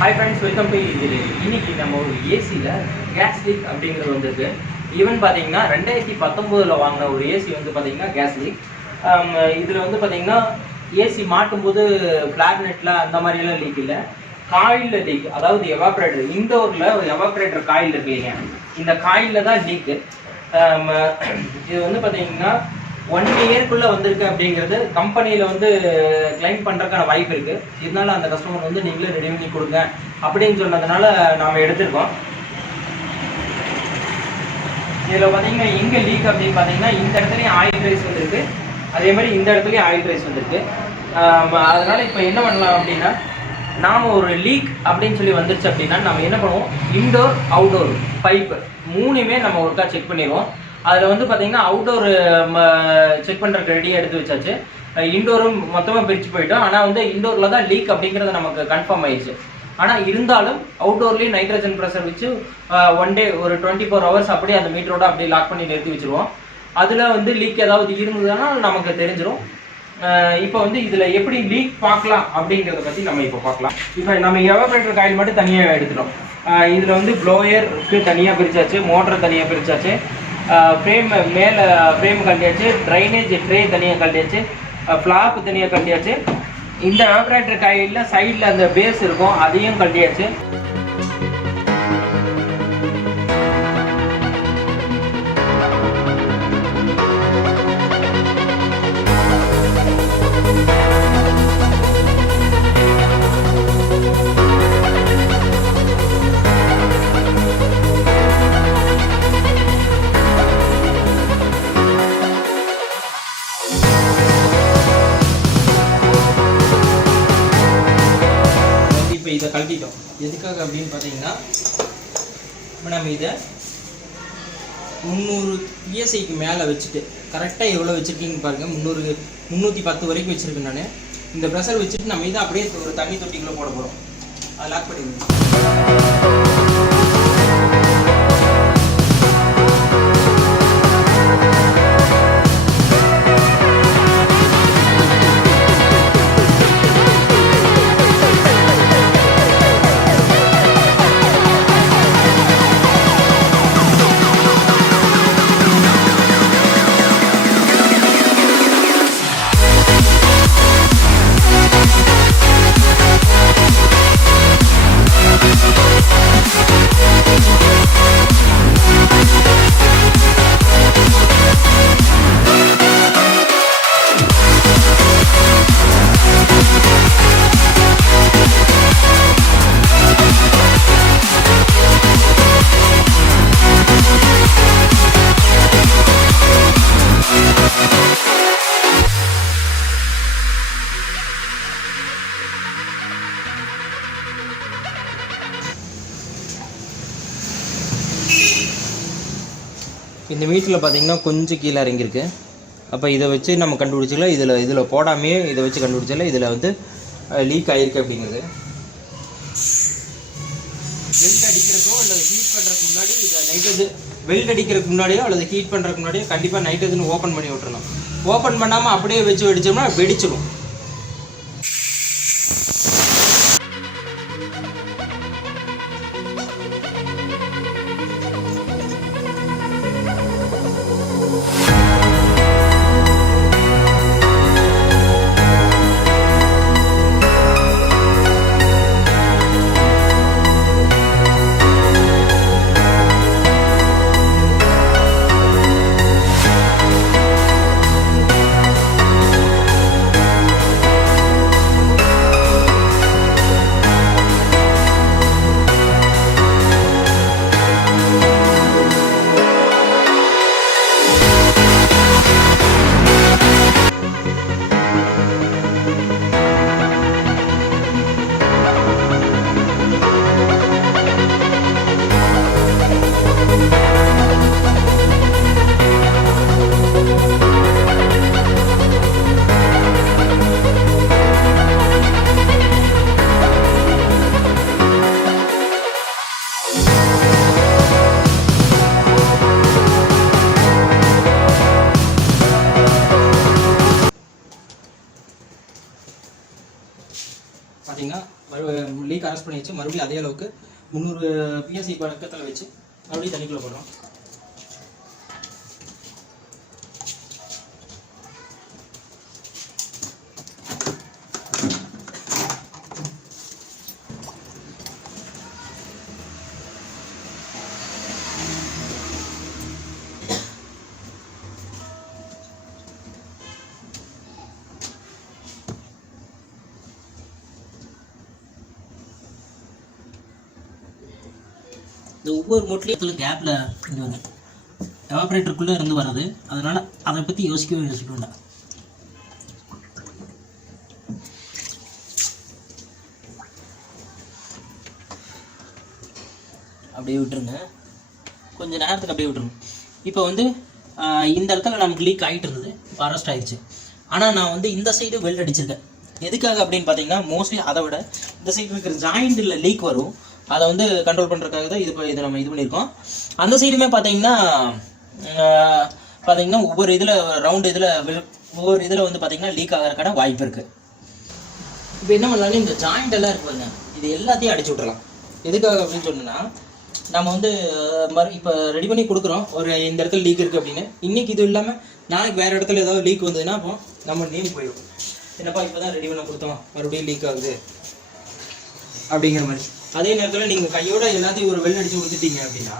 Hi friends, welcome to Ecdial. இன்னைக்கு நம்ம ஒரு ஏசில கேஸ் லீக் அப்படிங்கிறது வந்திருக்கு. ஈவன் பாத்தீங்கன்னா 2019ல வாங்கின ஒரு ஏசி வந்து பாத்தீங்கன்னா கேஸ் லீக். இதுல வந்து பாத்தீங்கன்னா ஏசி மாட்டும் போது பிளாக் நெட்ல அந்த மாதிரி எல்லாம் லீக் இல்ல, காயில்ல லீக். அதாவது எவாபரேட்டர், இன்டோர்ல எவாபரேட்டர் காயில் இருக்கு இல்லைங்க, இந்த காயில்ல தான் லீக். இது வந்து பாத்தீங்கன்னா 1 இயர்க்குள்ள வந்திருக்கு அப்படிங்கிறது கம்பெனியில வந்து கிளைம் பண்றதுக்கான வாய்ப்பு இருக்கு. இதனால அந்த கஸ்டமர் வந்து நீங்களே ரெடி பண்ணி கொடுங்க அப்படின்னு சொன்னதுனால நாம எடுத்திருக்கோம். இதுல பாத்தீங்கன்னா எங்க லீக் அப்படின்னு பாத்தீங்கன்னா இந்த இடத்துலயும் ஆயில் ரைஸ் வந்திருக்கு, அதே மாதிரி இந்த இடத்துலயும் ஆயில் ரைஸ் வந்திருக்கு. அதனால இப்ப என்ன பண்ணலாம் அப்படின்னா, நாம ஒரு லீக் அப்படின்னு சொல்லி வந்துருச்சு அப்படின்னா நம்ம என்ன பண்ணுவோம், இன்டோர் அவுட்டோர் பைப் மூணுமே நம்ம ஒருக்கா செக் பண்ணிடுவோம். அதில் வந்து பார்த்தீங்கன்னா அவுட்டோர் செக் பண்ணுறதுக்கு ரெடியாக எடுத்து வச்சாச்சு, இன்டோரும் மொத்தமாக பிரித்து போயிட்டோம். ஆனால் வந்து இன்டோரில் தான் லீக் அப்படிங்கிறது நமக்கு கன்ஃபார்ம் ஆயிடுச்சு. ஆனால் இருந்தாலும் அவுட்டோர்லேயும் நைட்ரஜன் ப்ரெஷர் வச்சு 1 டே ஒரு 24 ஹவர்ஸ் அப்படியே அந்த மீட்டரோட அப்படியே லாக் பண்ணி நிறுத்தி வச்சுருவோம். அதில் வந்து லீக் ஏதாவது இருந்ததுன்னா நமக்கு தெரிஞ்சிடும். இப்போ வந்து இதில் எப்படி லீக் பார்க்கலாம் அப்படிங்கிறத பற்றி நம்ம இப்போ பார்க்கலாம். இப்போ நம்ம எவாபரேட்டர் காயில் மட்டும் தனியாக எடுத்துட்டோம். இதில் வந்து ப்ளோயருக்கு தனியாக பிரித்தாச்சு, மோட்டர் தனியாக பிரித்தாச்சு, ஃப்ரேம் மேலே ஃப்ரேம் கட்டியாச்சு, ட்ரைனேஜ் ட்ரே தனியாக கட்டியாச்சு, ஃப்ளாப் தனியாக கட்டியாச்சு. இந்த எவாபரேட்டர் காயிலில் சைடில் அந்த பேஸ் இருக்கும், அதையும் கட்டியாச்சு. இதை கழட்டிட்டோம். எதுக்காக அப்படின்னு பார்த்தீங்கன்னா, இப்போ நம்ம இதை 300 PSIக்கு மேலே வச்சுட்டு கரெக்டாக எவ்வளோ வச்சுருக்கீங்கன்னு பாருங்கள். 310 வரைக்கும் வச்சுருக்கேன் நான். இந்த ப்ரெஷர் வச்சுட்டு நம்ம இதை அப்படியே ஒரு தண்ணி தொட்டிக்குள்ளே போட போகிறோம். அதை லாக் பண்ணிடுவோம். இந்த மீட்டரில் பார்த்தீங்கன்னா கொஞ்சம் கீழே இறங்கியிருக்கு. அப்போ இதை வச்சு நம்ம கண்டுபிடிச்சிக்கலாம். இதில் போடாமையே இதை வச்சு கண்டுபிடிச்சல இதில் வந்து லீக் ஆகிருக்கு அப்படிங்கிறது. வெல்ட் அடிக்கிறதுக்கோ அல்லது ஹீட் பண்ணுறதுக்கு முன்னாடி இதை நைட்ரஜன் வெல்ட் அடிக்கிறதுக்கு முன்னாடியோ அல்லது ஹீட் பண்ணுறதுக்கு முன்னாடியோ கண்டிப்பாக நைட்ரஜன் ஓப்பன் பண்ணி விட்டுறணும். ஓப்பன் பண்ணாமல் அப்படியே வச்சு வெடிச்சோம்னா வெடிச்சிடும். பண்ணிச்சு. மறுபடியும் அதே அளவுக்கு 300 PSI பக்கத்தில் வச்சு மறுபடியும் தண்ணிக்குள்ளே போடுறோம். இந்த ஒவ்வொரு மோட்லேயும் கேப்பில் இது வந்து எவாப்ரேட்டருக்குள்ளே இருந்து வர்றது, அதனால் அதை பற்றி யோசிக்க வேண்டாம். அப்படியே விட்டுருங்க, கொஞ்சம் நேரத்துக்கு அப்படியே விட்டுருங்க. இப்போ வந்து இந்த இடத்துல நமக்கு லீக் ஆகிட்டு இருந்தது, இப்போ அரெஸ்ட் ஆகிடுச்சு. ஆனால் நான் வந்து இந்த சைடு வெல்ட் அடிச்சிருக்கேன். எதுக்காக அப்படின்னு பார்த்தீங்கன்னா, மோஸ்ட்லி அதை விட இந்த சைடு இருக்கிற ஜாயிண்டில் லீக் வரும், அதை வந்து கண்ட்ரோல் பண்ணுறதுக்காக தான் இது நம்ம இது பண்ணியிருக்கோம். அந்த சைடுமே பார்த்தீங்கன்னா ஒவ்வொரு இதில் ரவுண்டு ஒவ்வொரு இதில் வந்து பார்த்தீங்கன்னா லீக் ஆகிறதுக்கான வாய்ப்பு இருக்குது. இப்போ என்ன பண்ணலாம்னு இந்த ஜாயிண்ட் எல்லாம் இருக்கு பாருங்க, இது எல்லாத்தையும் அடிச்சு விட்றலாம். எதுக்காக அப்படின்னு சொன்னோன்னா, நம்ம வந்து இப்போ ரெடி பண்ணி கொடுக்குறோம், ஒரு இந்த இடத்துல லீக் இருக்குது அப்படின்னு. இன்றைக்கி இது இல்லாமல் நாளைக்கு வேறு இடத்துல ஏதாவது லீக் வந்ததுன்னா அப்போ நம்ம நேம் போயிடும், என்னப்பா இப்போ தான் ரெடி பண்ண கொடுத்தோம் மறுபடியும் லீக் ஆகுது அப்படிங்கிற மாதிரி. அதே நேரத்தில் நீங்கள் கையோட எல்லாத்தையும் ஒரு வெள்ளை அடித்து கொடுத்துட்டீங்க அப்படின்னா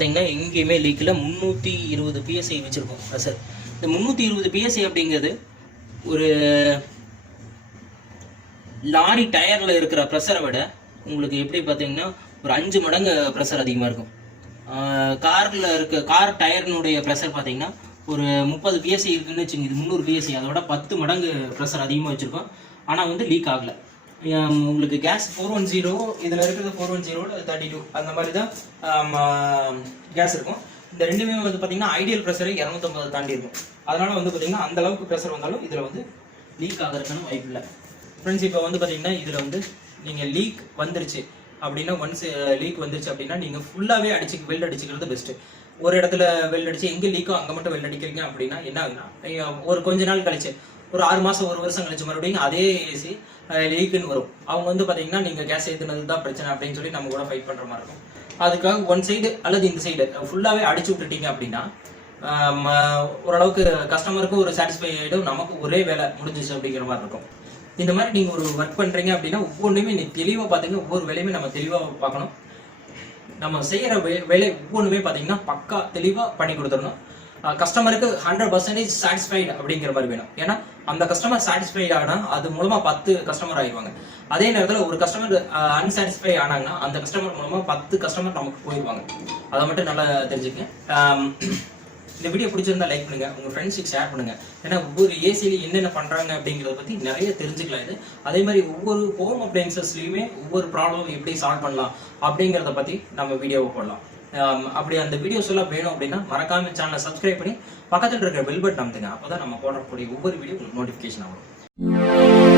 பார்த்தீங்கன்னா எங்கேயுமே லீக்கில் 320 PSI வச்சுருக்கோம் ப்ரெஷர். இந்த 320 PSI அப்படிங்கிறது ஒரு லாரி டயரில் இருக்கிற ப்ரெஷரை விட உங்களுக்கு எப்படி பார்த்தீங்கன்னா ஒரு 5 மடங்கு ப்ரெஷர் அதிகமாக இருக்கும். கார் டயர்னுடைய ப்ரெஷர் பார்த்தீங்கன்னா ஒரு 30 PSI இருக்குன்னு வச்சுங்க, இது 300 PSI, அதோட 10 மடங்கு ப்ரெஷர் அதிகமாக வச்சுருக்கோம். ஆனால் வந்து லீக் ஆகலை. உங்களுக்கு கேஸ் 410, இதில் இருக்கிறது 410 32 அந்த மாதிரி தான் கேஸ் இருக்கும். இந்த ரெண்டுமே வந்து பார்த்தீங்கன்னா ஐடியல் ப்ரெஷரை 250 தாண்டி இருக்கும். அதனால் வந்து பார்த்தீங்கன்னா அந்த அளவுக்கு ப்ரெஷர் வந்தாலும் இதில் வந்து லீக் ஆகிறதுக்கான வாய்ப்பு இல்லை. ஃப்ரெண்ட்ஸ், இப்போ வந்து பார்த்தீங்கன்னா இதில் வந்து நீங்கள் லீக் வந்துருச்சு அப்படின்னா, ஒன்ஸ் லீக் வந்துருச்சு அப்படின்னா நீங்கள் ஃபுல்லாகவே வெல்ட் அடிச்சுக்கிறது பெஸ்ட்டு. ஒரு இடத்துல வெல்ட் அடிச்சு எங்கே லீக்கோ அங்கே மட்டும் வெல்ட் அடிக்கிறீங்க அப்படின்னா என்ன ஆகுனா, ஒரு கொஞ்ச நாள் கழிச்சு ஒரு 6 மாதம் 1 வருஷம் கழிச்சு மறுபடியும் அதே ஏசி லீக்குன்னு வரும். அவங்க வந்து பார்த்தீங்கன்னா நீங்கள் கேஸ் ஏற்றுனது தான் பிரச்சனை அப்படின்னு சொல்லி நம்ம கூட ஃபைட் பண்ணுற மாதிரி இருக்கும். அதுக்காக ஒன் சைடு அல்லது இந்த சைடு ஃபுல்லாகவே அடிச்சு விட்டுட்டீங்க அப்படின்னா ஓரளவுக்கு கஸ்டமருக்கும் ஒரு சாட்டிஸ்ஃபை ஆகிடும், நமக்கு ஒரே வேலை முடிஞ்சிச்சு அப்படிங்கிற மாதிரி இருக்கும். இந்த மாதிரி நீங்கள் ஒரு ஒர்க் பண்ணுறீங்க அப்படின்னா ஒவ்வொன்றுமே நீ தெளிவாக பார்த்துங்க. ஒவ்வொரு வேலையுமே நம்ம தெளிவாக பார்க்கணும். நம்ம செய்கிற வேலை ஒவ்வொன்றுமே பார்த்தீங்கன்னா பக்கா தெளிவாக பண்ணி கொடுத்துடணும். கஸ்டமருக்கு 100% சாட்டிஸ்ஃபைடு அப்படிங்கிற மாதிரி வேணும். ஏன்னா அந்த கஸ்டமர் சாட்டிஸ்ஃபைட் ஆனால் அது மூலமாக 10 கஸ்டமர் ஆகிடுவாங்க. அதே நேரத்தில் ஒரு கஸ்டமர் அன்சாட்டிஸ்ஃபை ஆனாங்கன்னா அந்த கஸ்டமர் மூலமாக 10 கஸ்டமர் நமக்கு போயிடுவாங்க. அதை மட்டும் நல்லா தெரிஞ்சுக்கங்க. இந்த வீடியோ பிடிச்சிருந்தா லைக் பண்ணுங்க, உங்க ஃப்ரெண்ட்ஸுக்கு ஷேர் பண்ணுங்க. ஏன்னா ஒவ்வொரு ஏசிலையும் என்னென்ன பண்றாங்க அப்படிங்கிறத பத்தி நிறைய தெரிஞ்சுக்கலாம். இது அதே மாதிரி ஒவ்வொரு ஹோம் அப்ளையன்சஸ்லயுமே ஒவ்வொரு ப்ராப்ளம் எப்படி சால்வ் பண்ணலாம் அப்படிங்கிறத பத்தி நம்ம வீடியோவை போடலாம். அப்படி அந்த வீடியோஸ் எல்லாம் வேணும் அப்படின்னா மறக்காம சேனலை சப்ஸ்கிரைப் பண்ணி பக்கத்தில் இருக்கிற பெல் பட்டன் அமுத்துங்க. அப்பதான் நம்ம போடக்கூடிய ஒவ்வொரு வீடியோ உங்களுக்கு நோட்டிஃபிகேஷன் ஆகும்.